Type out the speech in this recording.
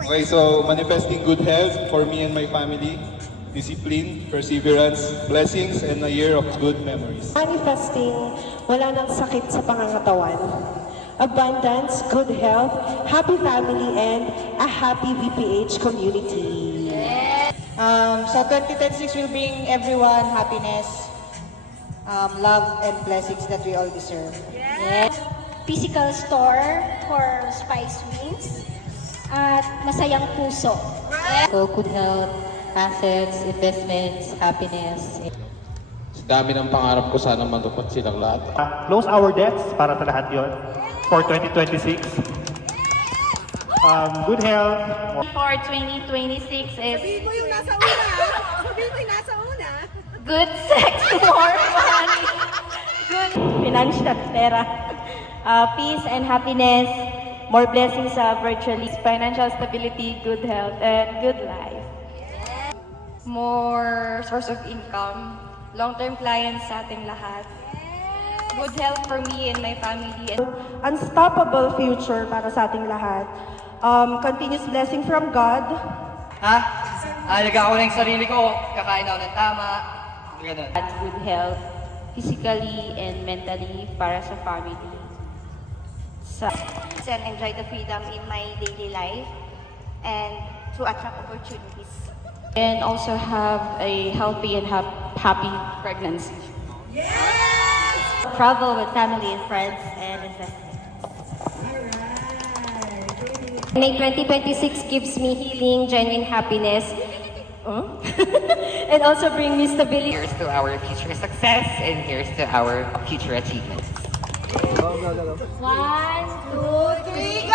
Okay, so manifesting good health for me and my family, discipline, perseverance, blessings, and a year of good memories. Manifesting wala nang sakit sa pangangatawan, abundance, good health, happy family, and a happy VPH community. So 2026 will bring everyone happiness, love, and blessings that we all deserve. Yes. Physical store for Spice Wings at masayang puso. So, good health, assets, investments, happiness. Sa dami ng pangarap ko, sana matupad silang lahat. Close our debts para sa lahat yon for 2026. Good health. For 2026 is Sabihin mo yung nasa una. Sabihin mo yung nasa una. good sex, more money, good Financial, pera, peace and happiness, more blessings virtually, financial stability, good health, and good life. More source of income, long-term clients sa ating lahat. Good health for me and my family. And Unstoppable future para sa ating lahat. Continuous blessing from God. Alaga ko na yung sarili ko, kakain ako ng tama, ganun. At good health, physically and mentally para sa family. And enjoy the freedom in my daily life and to attract opportunities. and also have a healthy and happy pregnancy. Travel with family and friends and investment. May 2026 gives me healing, genuine happiness, and also bring me stability. Here's to our future success and here's to our future achievements. 1, 2, 3,